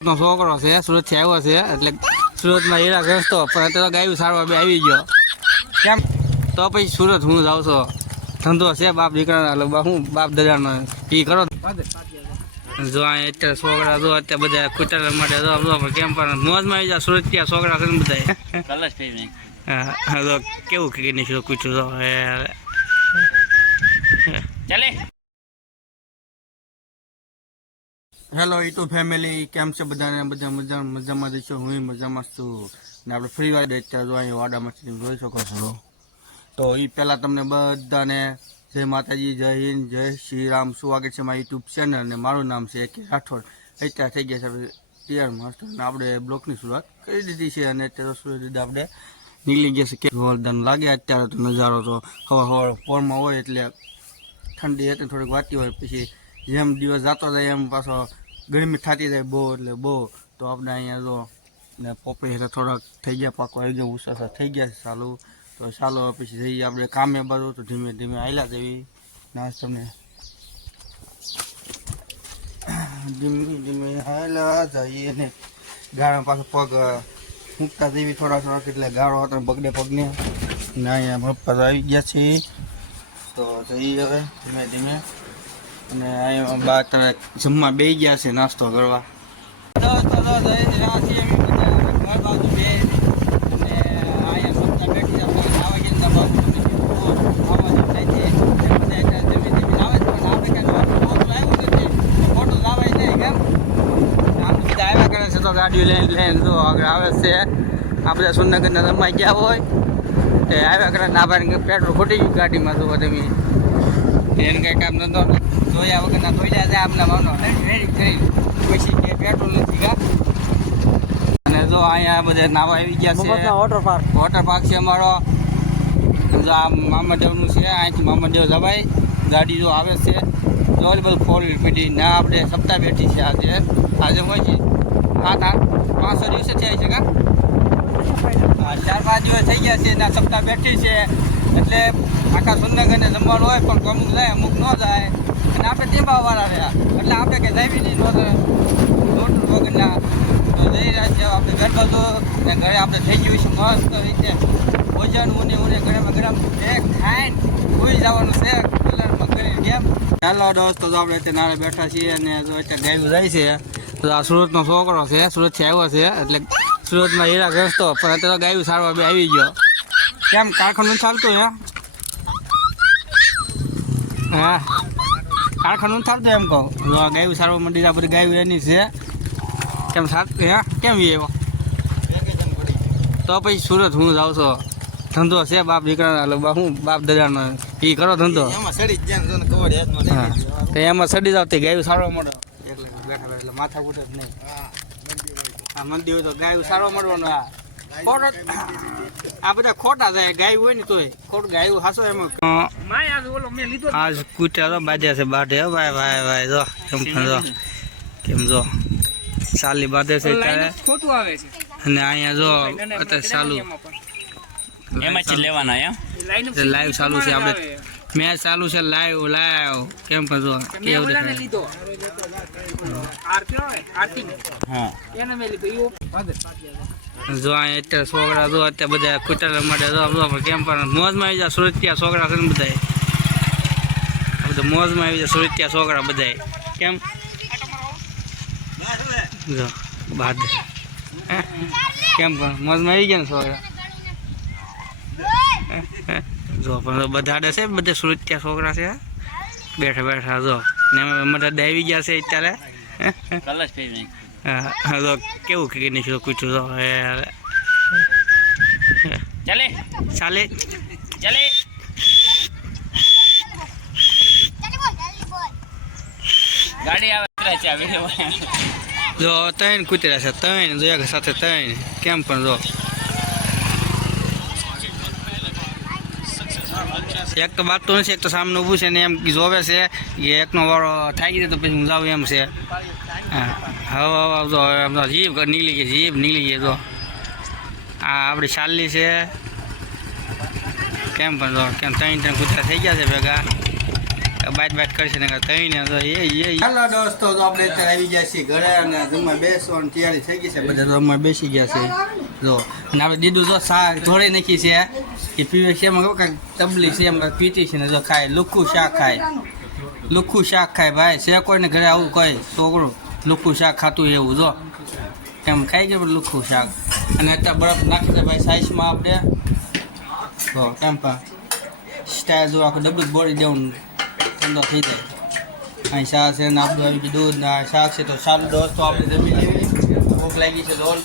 નો છોકરો છે સુરતથી આવ્યો છે એટલે સુરતમાં હીરા ઘસતો પણ અત્યારે ગાયું સારવા બે આવી ગયો. કેમ? તો પછી સુરત હું જાઉં છો. ધંધો છે બાપ દીકરાના એટલે બા- હું બાપ દાદાનો એ કરો. જો અત્યારે છોકરા જો અત્યારે બધા કુતરા માટે જો જો કેમ પણ મોજમાં આવી જાય સુરત ત્યાં છોકરા છે ને બધા કલશ થઈ નહીં હા તો કેવું ચાલે. હેલો યુટ્યુબ ફેમિલી કેમ છે બધાને? બધા મજા મજામાં જશો હું મજામાં છું. ને આપણે ફ્રી વાર અત્યારે જો અહીંયા વાડામાંથી જોઈ શકો છો. તો એ પહેલાં તમને બધાને જય માતાજી, જય હિન્દ, જય શ્રી રામ. સ્વાગત છે મારા યુટ્યુબ ચેનલ ને મારું નામ છે કે રાઠોડ. અત્યારે થઈ ગયા છે ટીઆર માસ્ટર અને આપણે બ્લોકની શરૂઆત કરી દીધી છે અને અત્યારે સુરત આપણે નીકળી ગયા છે. કે જોરદાર લાગે અત્યારે તો નજારો તો હવા હવા ફોર્મમાં હોય એટલે ઠંડી હતી થોડીક વાતી હોય, પછી જેમ દિવસ જતો જાય એમ પાછો ગરમી થતી જાય બહુ એટલે બહુ. તો આપણે અહીંયા જો ને પોપડી એટલે થોડાક થઈ ગયા, પાકો આવી ગયા, ઉષા થઈ ગયા છે ચાલુ તો ચાલો પછી જઈએ આપણે કામે બાજુ, તો ધીમે ધીમે આવેલા જવી નાશ તમને. ધીમે ધીમે આવેલા જઈએ ને. ગાળા પાછો પગ મૂકતા જેવી થોડા થોડાક એટલે ગાળો હતો બગડે પગને. ને અહીંયા પપ્પા આવી ગયા છીએ. તો જઈએ હવે ધીમે ધીમે. અને બા તમે જમવા બે ગયા છે, નાસ્તો કરવા. ગાડીઓ લઈને લઈને જો આગળ આવે છે. આ બધા સુરનગરના રમાઈ ગયા હોય. તે આવ્યા કરે ના ભાઈ પેટ્રોલ ખોટી ગયું ગાડીમાં જુઓ તમે એને કઈ કામ નતો જોયા વગર ના ધોઈ જાય આપણે માનો કરી પછી કે પેટ્રોલ નથી ગા અને જો અહીંયા બધા નાવા આવી ગયા છે. વોટર પાર્ક વોટર પાર્ક છે અમારો. જો આ મામાદેવનું છે અહીંથી મામાદેવ જવાય. ગાડી જો આવે છે. જો બધું ફોર વ્હીલ પીટી ના આપણે સપ્તાહ બેઠી છે આજે. આજે હોય છે. સાત આઠ પાંચસો દિવસે થયા છે કા? ચાર પાંચ દિવસ થઈ ગયા છે ના સપ્તાહ બેઠી છે. એટલે આખા સુંદરગઢને જમવાનું હોય પણ અમુક જાય અમુક ન જાય. અને આપણે ટેબાવાળા રહ્યા. એટલે આપણે કે જમી નહીં નહોતું નોટું વગરના. તો જઈ રહ્યા છે આપણે ઘર બાજુ ને ઘરે આપણે થઈ ગયું છે મસ્ત રીતે. ભોજન ઉને ઉને ગરમ ગરમ એક ખાઈને સુઈ જવાનું છે. કલરમાં કરીને કેમ? હેલો દોસ્તો તો આપણે અત્યારે નાળે બેઠા છીએ અને જો અત્યારે ગાયું જાય છે તો આ સુરતનો છોકરો છે સુરતથી આવ્યો છે એટલે સુરતમાં હીરા ઘસતો પણ અત્યારે ગાયું સારવાર બે આવી ગયો. કેમ કારખાનું ચાલતું હે હા. કારખાનું થતું એમ કહું. ગાયું સારવા મંડી આ બધી ગાયું એની છે. કેમ સાત હે? કેમ એવો આવ્યો? તો પછી સુરત હું જાઉં છો. ધંધો છે બાપ દીકરા એટલે હું બાપ દાદાનો. એ કરો ધંધો. એમાં સડી જાય ને ખબર હેજ નો તો એમાં સડી જાવ તે ગાયું સારો મળે એટલે બેઠા એટલે માથા કૂટે જ નહીં. આ મંદિર હોય તો. ગાયું સારો મળવાનું આ આ બધા ખોટા જાય ગાય હોય ને તોય. ખોટું ગાયું હાસો એમાં આજ કૂટ્યા તો બાંધ્યા છે બાઢે. હો ભાઈ ભાઈ ભાઈ જો કેમ જો કેમ જો સાલી બાધે છે ત્યારે ખોટું આવે છે. અને અહીંયા જો અત્યારે ચાલુ. એમાંથી લેવાના એમ? લાઈવ ચાલુ છે આપણે. મેચ ચાલુ છે લાઈવ લાઈવ. કેમ જો કેવું દેખાય? હા. જો આ અત્યારે છોકરા જો અત્યારે બધા કુતરા માટે જો જો કેમ પણ મોજમાં આવી જાય સુરતિયા ત્યાં છોકરા છે ને બધા બધા મોજમાં આવી જાય સુરતિયા ત્યાં છોકરા બધા કેમ? જો બાદ. કેમ પણ મોજમાં આવી ગયા ને છોકરા? જો પણ બધા છે બધા સુરત ત્યાં છોકરા છે બેઠા બેઠા જો. ને બધા દેવી ગયા છે અત્યારે હા? કેવું કે નહીં કૂચું હે ચાલે. ચાલે. ચાલે. ગાડી આવે છે વીડિયો જો ત્રણ કૂતરા છે ત્રણ જોયા સાથે ત્રણ. કેમ પણ જો. એક તો બાત તો નથી, એક તો સામે ઊભું છે ને એમ જોવે છે કે એકનો વાળો થાય ગયો તો પછી હું જાઉં એમ છે. હા, હવે હવે જીભ નીકળી ગઈ, જીભ નીકળી ગઈ તો આ આપણી ચાલી છે. કેમ પણ જો, કેમ ત્રણ ત્રણ કૂતરા થઈ ગયા છે ભેગા. બાઈટ બાઈટ કરશે ને તઈને તો એ હાલો દોસ્તો, તો આપણે અત્યારે આવી ગયા છીએ ઘરે અને જમવા બેસવાની તૈયારી થઈ ગઈ છે. બધા જમવા બેસી ગયા છે. જો અને આપણે દીધું જો શાક ધોળી નાખી છે. કે છે એમાં કાંઈક તબલી છે એમ કાંઈક પીટી છે ને જો ખાય લુખું શાક ખાય લુખું શાક ખાય ભાઈ છે કોઈને ઘરે આવું કોઈ છોકરું લુખું શાક ખાતું એવું જો એમ ખાઈ ગયો લુખું શાક અને અત્યારે બરફ નાખી છે ભાઈ સાઈઝમાં આપણે તો કેમ પા સ્ટાઇલ જો આખું ડબલું બોડી દેવું ઠંડો થઈ જાય અહીં શાક છે ને આપણું આવી દૂધ ને શાક છે તો સારું દોસ્તો આપણે જમી લેવી ભૂખ લાગી છે તો ઓલ